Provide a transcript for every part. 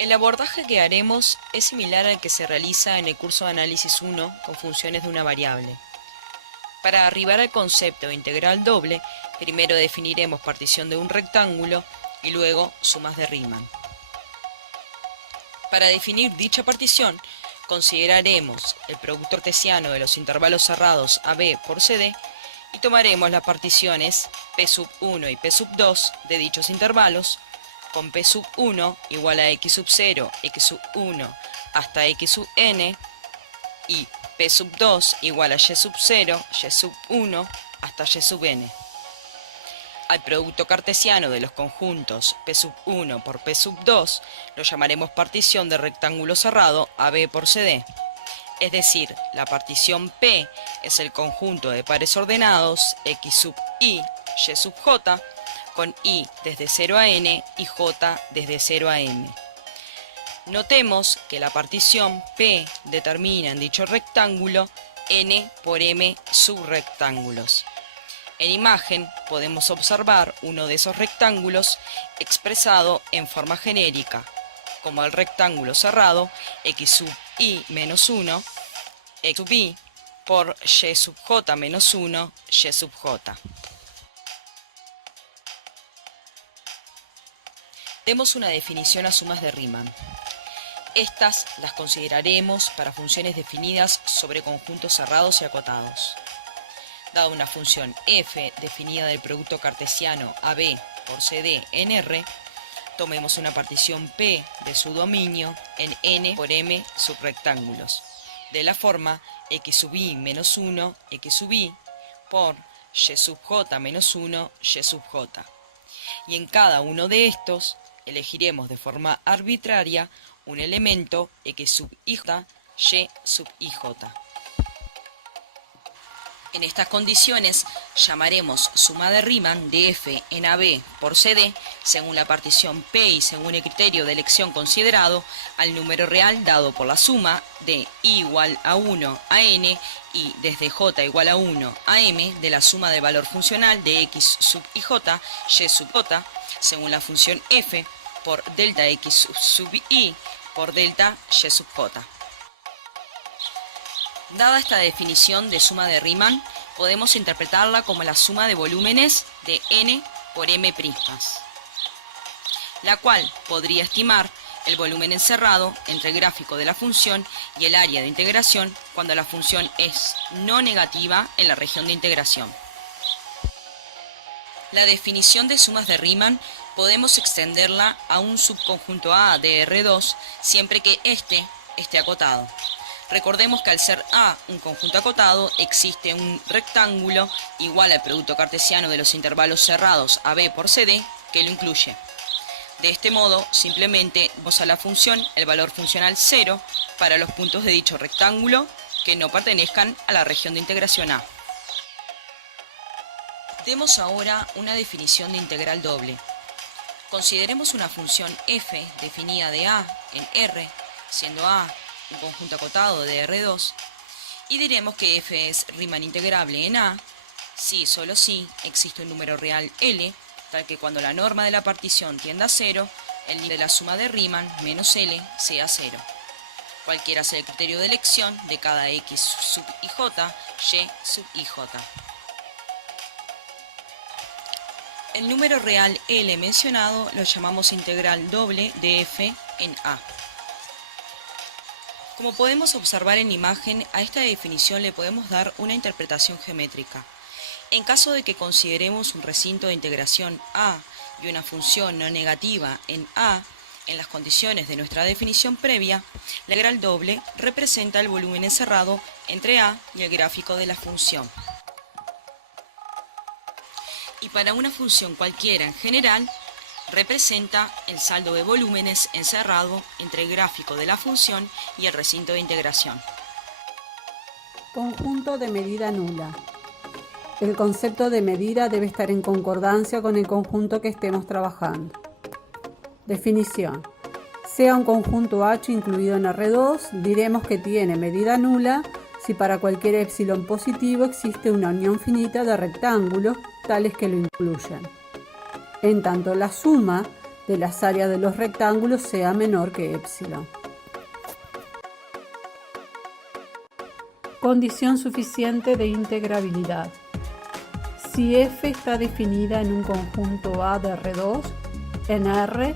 El abordaje que haremos es similar al que se realiza en el curso de análisis 1 con funciones de una variable. Para arribar al concepto de integral doble, primero definiremos partición de un rectángulo y luego sumas de Riemann. Para definir dicha partición, consideraremos el producto cartesiano de los intervalos cerrados AB por CD y tomaremos las particiones P1 y P2 de dichos intervalos, con P1 igual a x0, x1 hasta xn y P2 igual a y0, y1 hasta yn. Al producto cartesiano de los conjuntos P1 por P2 lo llamaremos partición de rectángulo cerrado AB por CD. Es decir, la partición P es el conjunto de pares ordenados x y j, con i desde 0 a n y j desde 0 a m. Notemos que la partición P determina en dicho rectángulo n por m subrectángulos. En imagen podemos observar uno de esos rectángulos expresado en forma genérica, como el rectángulo cerrado x i menos 1, x i por y j menos 1, y j. Demos una definición a sumas de Riemann. Estas las consideraremos para funciones definidas sobre conjuntos cerrados y acotados. Dada una función f definida del producto cartesiano AB por CD en R, tomemos una partición P de su dominio en n por m subrectángulos, de la forma x i menos 1, x i por y j menos 1, y j. Y en cada uno de estos elegiremos de forma arbitraria un elemento x y, y ij. En estas condiciones llamaremos suma de Riemann de f en AB por CD, según la partición P y según el criterio de elección considerado, al número real dado por la suma de i igual a 1 a n y desde j igual a 1 a m de la suma del valor funcional de x sub i j, y sub j, según la función f, por delta x sub i por delta y sub j. Dada esta definición de suma de Riemann, podemos interpretarla como la suma de volúmenes de n por m prismas, la cual podría estimar el volumen encerrado entre el gráfico de la función y el área de integración cuando la función es no negativa en la región de integración. La definición de sumas de Riemann podemos extenderla a un subconjunto A de R2 siempre que éste esté acotado. Recordemos que al ser A un conjunto acotado, existe un rectángulo igual al producto cartesiano de los intervalos cerrados AB por CD que lo incluye. De este modo, simplemente damos a la función el valor funcional 0 para los puntos de dicho rectángulo que no pertenezcan a la región de integración A. Demos ahora una definición de integral doble. Consideremos una función f definida de A en R, siendo A un conjunto acotado de R2, y diremos que f es Riemann integrable en A si, solo si, existe un número real L, tal que cuando la norma de la partición tienda a 0, el nivel de la suma de Riemann menos L sea 0. Cualquiera sea el criterio de elección de cada x sub ij, y sub ij. El número real L mencionado lo llamamos integral doble de f en A. Como podemos observar en imagen, a esta definición le podemos dar una interpretación geométrica. En caso de que consideremos un recinto de integración A y una función no negativa en A, en las condiciones de nuestra definición previa, la integral doble representa el volumen encerrado entre A y el gráfico de la función. Y para una función cualquiera en general, representa el saldo de volúmenes encerrado entre el gráfico de la función y el recinto de integración. Conjunto de medida nula. El concepto de medida debe estar en concordancia con el conjunto que estemos trabajando. Definición. Sea un conjunto H incluido en R2, diremos que tiene medida nula si para cualquier epsilon positivo existe una unión finita de rectángulos tales que lo incluyan. En tanto, la suma de las áreas de los rectángulos sea menor que epsilon. Condición suficiente de integrabilidad. Si f está definida en un conjunto A de R2, en R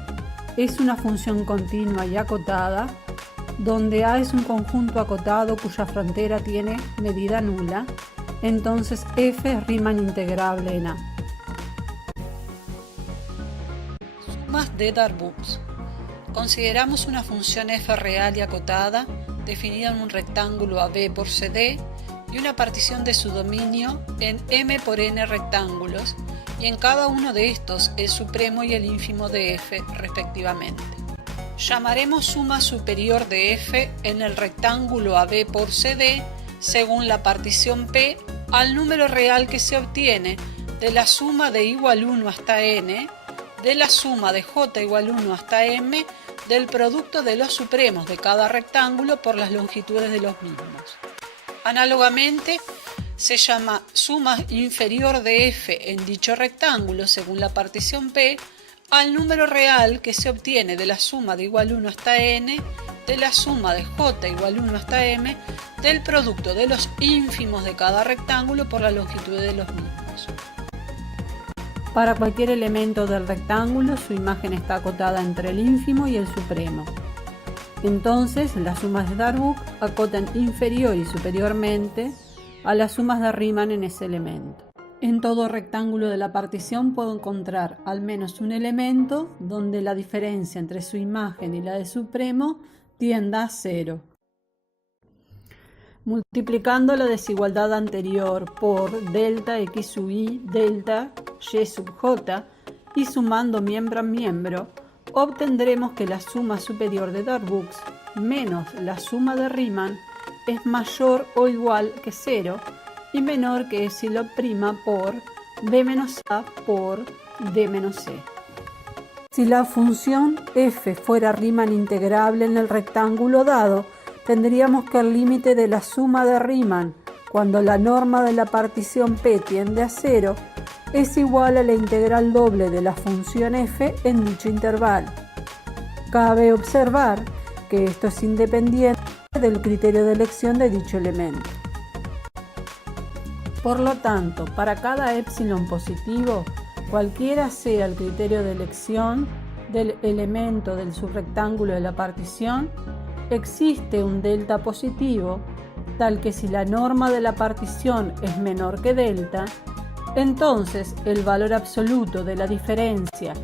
es una función continua y acotada, donde A es un conjunto acotado cuya frontera tiene medida nula, entonces f es Riemann integrable en A. Sumas de Darboux. Consideramos una función f real y acotada definida en un rectángulo AB por CD y una partición de su dominio en M por N rectángulos, y en cada uno de estos el supremo y el ínfimo de f respectivamente. Llamaremos suma superior de f en el rectángulo AB por CD según la partición P al número real que se obtiene de la suma de igual 1 hasta n, de la suma de j igual 1 hasta m, del producto de los supremos de cada rectángulo por las longitudes de los mismos. Análogamente, se llama suma inferior de f en dicho rectángulo según la partición P al número real que se obtiene de la suma de igual 1 hasta n, de la suma de j igual 1 hasta m, del producto de los ínfimos de cada rectángulo por la longitud de los mismos. Para cualquier elemento del rectángulo, su imagen está acotada entre el ínfimo y el supremo. Entonces, las sumas de Darboux acotan inferior y superiormente a las sumas de Riemann en ese elemento. En todo rectángulo de la partición puedo encontrar al menos un elemento donde la diferencia entre su imagen y la del supremo tienda a 0. Multiplicando la desigualdad anterior por delta x sub i delta y sub j y sumando miembro a miembro, obtendremos que la suma superior de Darboux menos la suma de Riemann es mayor o igual que 0 y menor que epsilon' por b menos a por d menos c. Si la función f fuera Riemann integrable en el rectángulo dado, tendríamos que el límite de la suma de Riemann, cuando la norma de la partición P tiende a 0, es igual a la integral doble de la función f en dicho intervalo. Cabe observar que esto es independiente del criterio de elección de dicho elemento. Por lo tanto, para cada epsilon positivo, cualquiera sea el criterio de elección del elemento del subrectángulo de la partición, existe un delta positivo, tal que si la norma de la partición es menor que delta, entonces el valor absoluto de la diferencia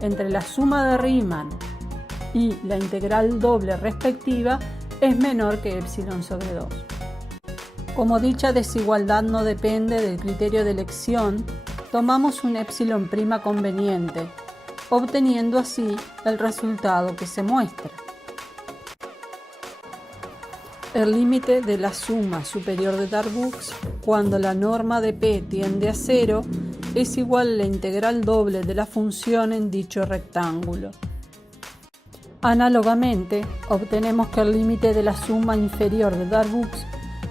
entre la suma de Riemann y la integral doble respectiva es menor que epsilon sobre 2. Como dicha desigualdad no depende del criterio de elección, tomamos un epsilon' conveniente, obteniendo así el resultado que se muestra. El límite de la suma superior de Darboux, cuando la norma de P tiende a 0, es igual a la integral doble de la función en dicho rectángulo. Análogamente, obtenemos que el límite de la suma inferior de Darboux,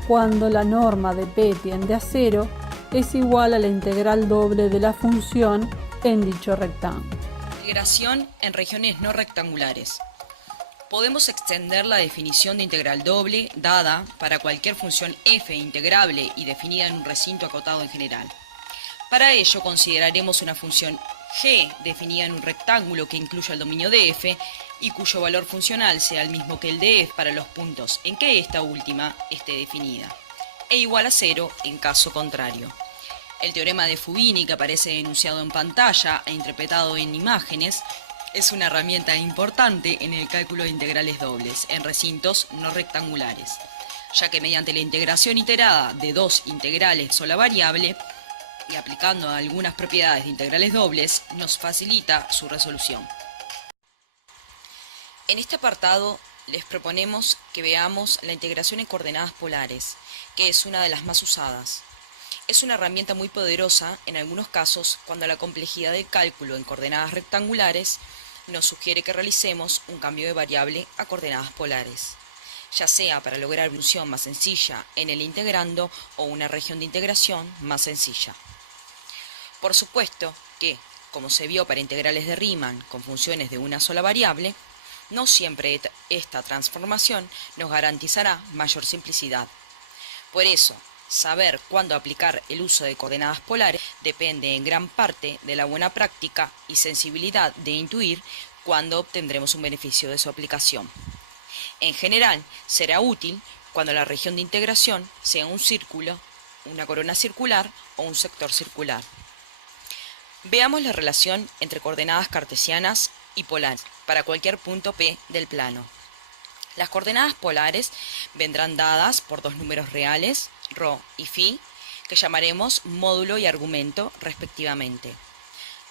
cuando la norma de P tiende a 0, es igual a la integral doble de la función en dicho rectángulo. Integración en regiones no rectangulares. Podemos extender la definición de integral doble dada para cualquier función f integrable y definida en un recinto acotado en general. Para ello consideraremos una función g definida en un rectángulo que incluya el dominio de f y cuyo valor funcional sea el mismo que el de f para los puntos en que esta última esté definida, e igual a 0 en caso contrario. El teorema de Fubini, que aparece enunciado en pantalla e interpretado en imágenes, es una herramienta importante en el cálculo de integrales dobles en recintos no rectangulares, ya que mediante la integración iterada de dos integrales sola variable y aplicando algunas propiedades de integrales dobles, nos facilita su resolución. En este apartado les proponemos que veamos la integración en coordenadas polares, que es una de las más usadas. Es una herramienta muy poderosa en algunos casos cuando la complejidad del cálculo en coordenadas rectangulares nos sugiere que realicemos un cambio de variable a coordenadas polares, ya sea para lograr una función más sencilla en el integrando o una región de integración más sencilla. Por supuesto que, como se vio para integrales de Riemann con funciones de una sola variable, no siempre esta transformación nos garantizará mayor simplicidad. Por eso, saber cuándo aplicar el uso de coordenadas polares depende en gran parte de la buena práctica y sensibilidad de intuir cuándo obtendremos un beneficio de su aplicación. En general, será útil cuando la región de integración sea un círculo, una corona circular o un sector circular. Veamos la relación entre coordenadas cartesianas y polares para cualquier punto P del plano. Las coordenadas polares vendrán dadas por dos números reales, ρ y φ, que llamaremos módulo y argumento respectivamente.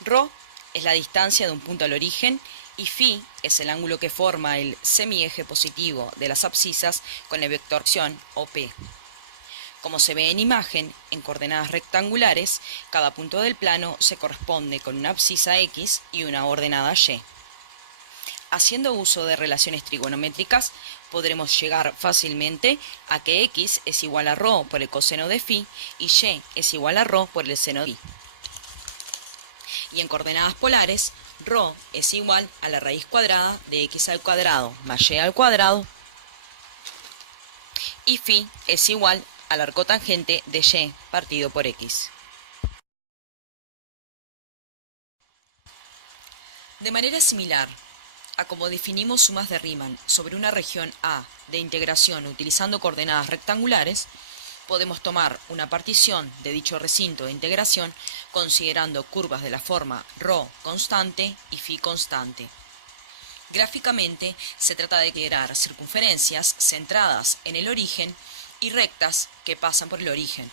ρ es la distancia de un punto al origen y φ es el ángulo que forma el semieje positivo de las abscisas con el vector acción o P. Como se ve en imagen, en coordenadas rectangulares, cada punto del plano se corresponde con una abscisa X y una ordenada Y. Haciendo uso de relaciones trigonométricas, podremos llegar fácilmente a que X es igual a ρ por el coseno de φ y Y es igual a ρ por el seno de φ. Y en coordenadas polares, ρ es igual a la raíz cuadrada de X al cuadrado más Y al cuadrado y φ es igual al arco tangente de Y partido por X. De manera similar a como definimos sumas de Riemann sobre una región A de integración utilizando coordenadas rectangulares, podemos tomar una partición de dicho recinto de integración considerando curvas de la forma ρ constante y φ constante. Gráficamente se trata de integrar circunferencias centradas en el origen y rectas que pasan por el origen.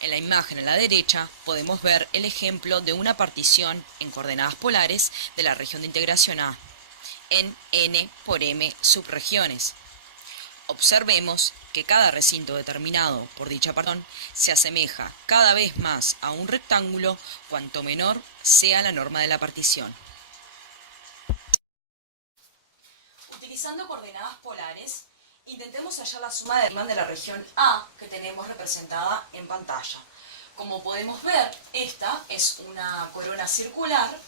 En la imagen a la derecha podemos ver el ejemplo de una partición en coordenadas polares de la región de integración A, en n por m subregiones. Observemos que cada recinto determinado por dicha partición se asemeja cada vez más a un rectángulo cuanto menor sea la norma de la partición. Utilizando coordenadas polares, intentemos hallar la suma de Riemann de la región A que tenemos representada en pantalla. Como podemos ver, esta es una corona circular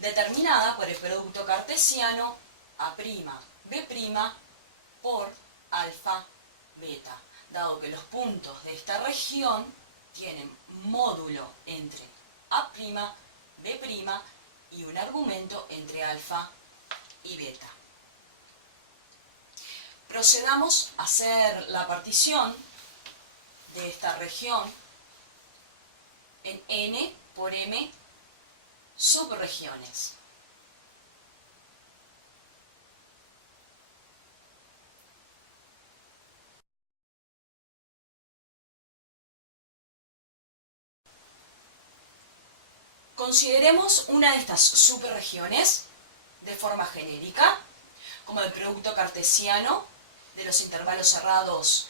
determinada por el producto cartesiano A', B' por alfa, beta, dado que los puntos de esta región tienen módulo entre A', B' y un argumento entre alfa y beta. Procedamos a hacer la partición de esta región en n por m subregiones. Consideremos una de estas subregiones de forma genérica, como el producto cartesiano de los intervalos cerrados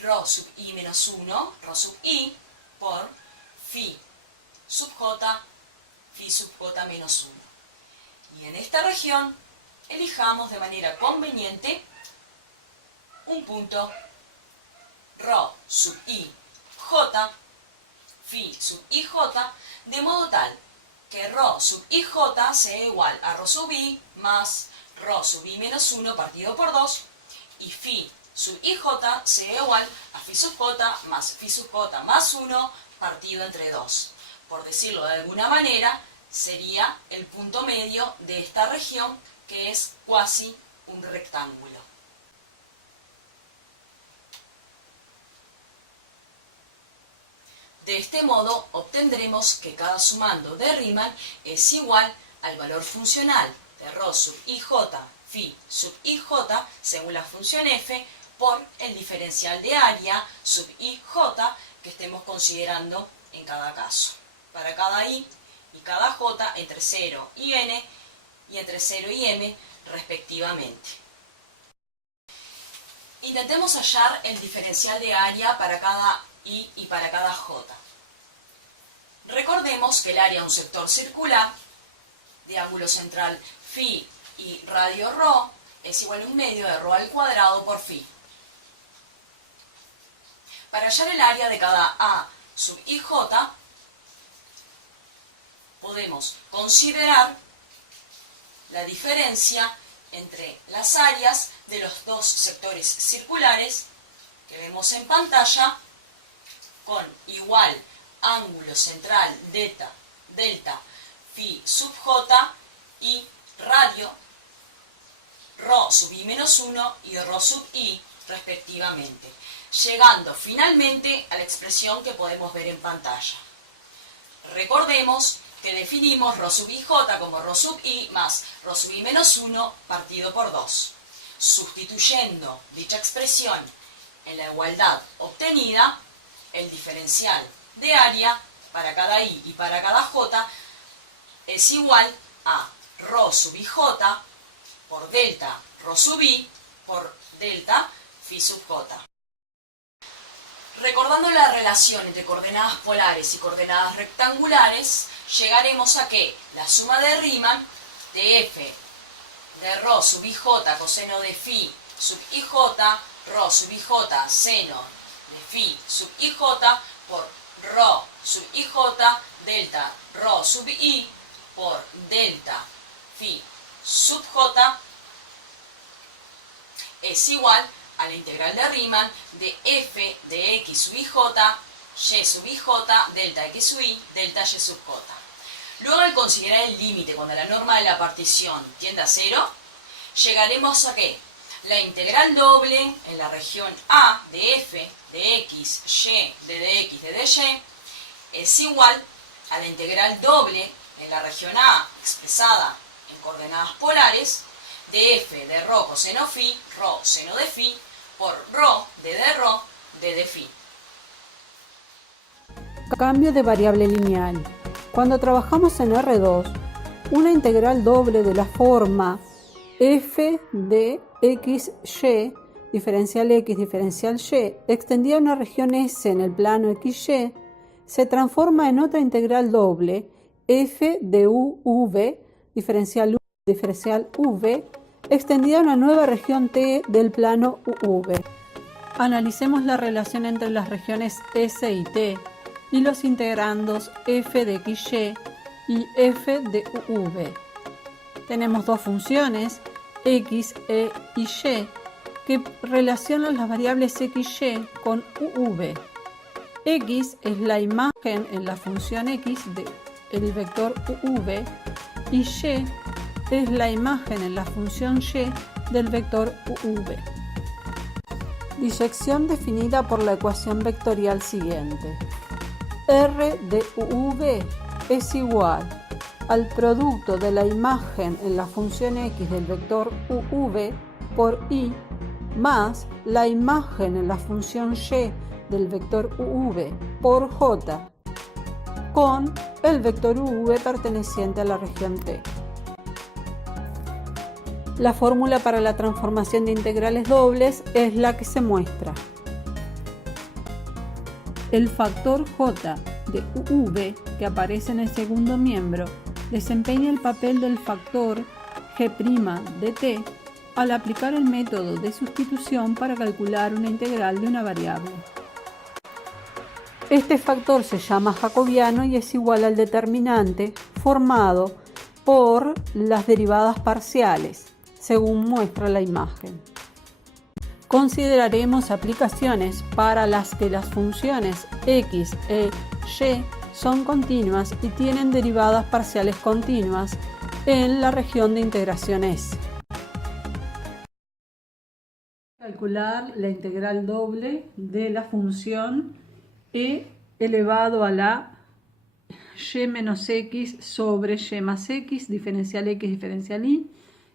ρ sub i menos 1, ρ sub i, por φ sub j, φ sub j menos 1. Y en esta región elijamos de manera conveniente un punto ρ sub i j, φ sub i j, de modo tal que ρ sub i j sea igual a ρ sub i más ρ sub i menos 1 partido por 2 y φ sub ij sea igual a φ sub j más φ sub j más 1 partido entre 2. Por decirlo de alguna manera, sería el punto medio de esta región que es cuasi un rectángulo. De este modo obtendremos que cada sumando de Riemann es igual al valor funcional de ρ sub ij, φ sub ij, según la función f, por el diferencial de área sub ij que estemos considerando en cada caso. Para cada i y cada j entre 0 y n y entre 0 y m respectivamente. Intentemos hallar el diferencial de área para cada i y para cada j. Recordemos que el área de un sector circular de ángulo central φ y radio ρ es igual a un medio de ρ al cuadrado por φ. Para hallar el área de cada a sub ij, podemos considerar la diferencia entre las áreas de los dos sectores circulares que vemos en pantalla con igual ángulo central delta phi sub j y radio rho sub i menos 1 y rho sub i respectivamente, llegando finalmente a la expresión que podemos ver en pantalla. Recordemos que definimos rho sub ij como rho sub i más rho sub i menos 1 partido por 2. Sustituyendo dicha expresión en la igualdad obtenida, el diferencial de área para cada i y para cada j es igual a rho sub ij por delta rho sub i por delta phi sub j. Recordando la relación entre coordenadas polares y coordenadas rectangulares, llegaremos a que la suma de Riemann de f de rho sub ij coseno de phi sub ij, rho sub ij seno de phi sub ij por rho sub ij delta rho sub i por delta phi sub j es igual a la integral de Riemann de f de x sub ij, y sub ij, delta x sub i, delta y sub j. Luego, al considerar el límite cuando la norma de la partición tiende a 0, llegaremos a que la integral doble en la región A de f de x, y, de dx, de dy es igual a la integral doble en la región A expresada en coordenadas polares de f de rho coseno phi, rho seno de phi, por rho de rho de phi. Cambio de variable lineal. Cuando trabajamos en R2, una integral doble de la forma f de xy, diferencial x, diferencial y, extendida a una región S en el plano xy, se transforma en otra integral doble f de uv, diferencial u, diferencial v, extendida a una nueva región T del plano UV. Analicemos la relación entre las regiones S y T y los integrandos f de xy y f de uv. Tenemos dos funciones, x, e y y, que relacionan las variables x y con uv. X es la imagen en la función x del vector uv y y es la imagen en la función y del vector uv. Disección definida por la ecuación vectorial siguiente. R de uv es igual al producto de la imagen en la función x del vector uv por i más la imagen en la función y del vector uv por j con el vector uv perteneciente a la región T. La fórmula para la transformación de integrales dobles es la que se muestra. El factor j de uv que aparece en el segundo miembro desempeña el papel del factor g' de t al aplicar el método de sustitución para calcular una integral de una variable. Este factor se llama jacobiano y es igual al determinante formado por las derivadas parciales, según muestra la imagen. Consideraremos aplicaciones para las que las funciones x, e, y son continuas y tienen derivadas parciales continuas en la región de integración S. Calcular la integral doble de la función e elevado a la y menos x sobre y más x, diferencial x, diferencial y,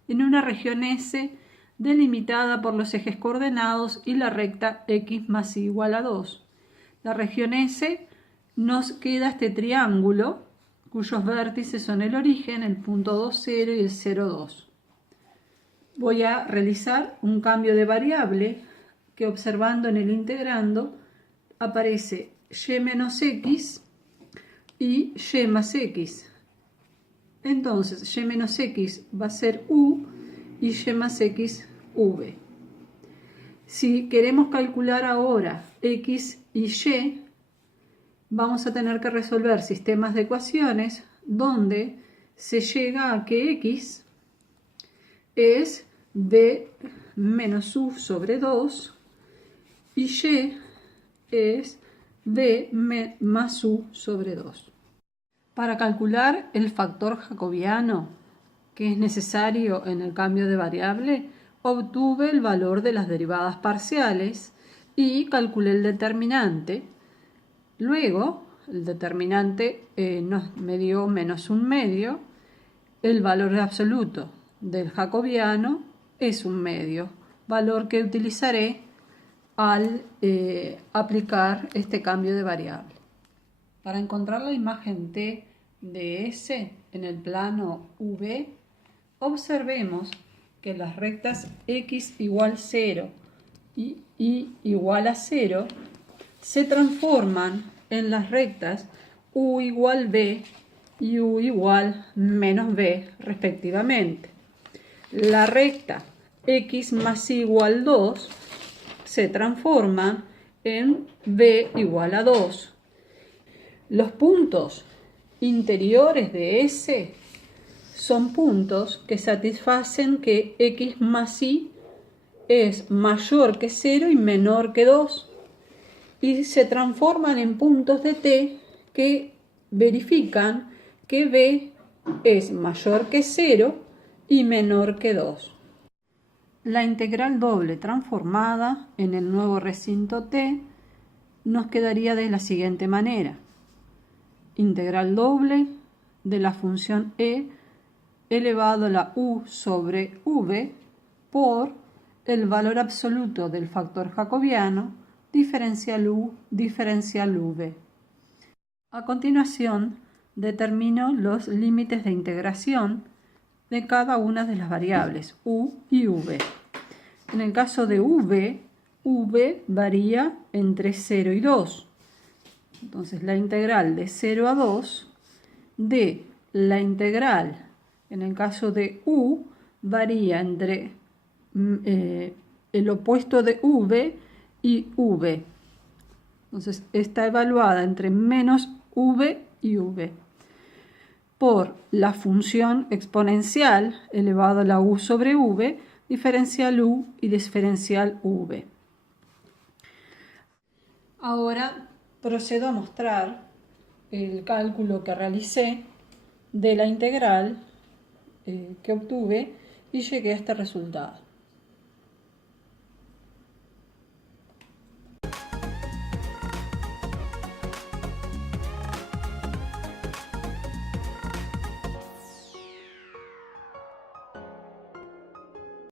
en una región S delimitada por los ejes coordenados y la recta x más y igual a 2. La región S nos queda este triángulo cuyos vértices son el origen, el punto 2, 0 y el 0, 2. Voy a realizar un cambio de variable que, observando en el integrando, aparece y menos x y y más x. Entonces y menos x va a ser u y y más x v. Si queremos calcular ahora x y y, vamos a tener que resolver sistemas de ecuaciones donde se llega a que x es b menos u sobre 2 y y es b más u sobre 2. Para calcular el factor jacobiano que es necesario en el cambio de variable, obtuve el valor de las derivadas parciales y calculé el determinante. Luego, el determinante me dio menos un medio. El valor absoluto del jacobiano es un medio, valor que utilizaré al aplicar este cambio de variable. Para encontrar la imagen t de S en el plano V, observemos que las rectas x igual 0 y y igual a 0 se transforman en las rectas u igual b y u igual menos b respectivamente. La recta x más y igual 2 se transforma en b igual a 2. Los puntos interiores de S son puntos que satisfacen que x más y es mayor que 0 y menor que 2 y se transforman en puntos de t que verifican que b es mayor que 0 y menor que 2. La integral doble transformada en el nuevo recinto t nos quedaría de la siguiente manera. Integral doble de la función e elevado a la u sobre v por el valor absoluto del factor jacobiano diferencial u diferencial v. A continuación, determino los límites de integración de cada una de las variables u y v. En el caso de v varía entre 0 y 2. Entonces, la integral de 0 a 2 de la integral, en el caso de u, varía entre el opuesto de v y v. Entonces, está evaluada entre menos v y v por la función exponencial elevado a la u sobre v, diferencial u y diferencial v. Ahora procedo a mostrar el cálculo que realicé de la integral que obtuve y llegué a este resultado.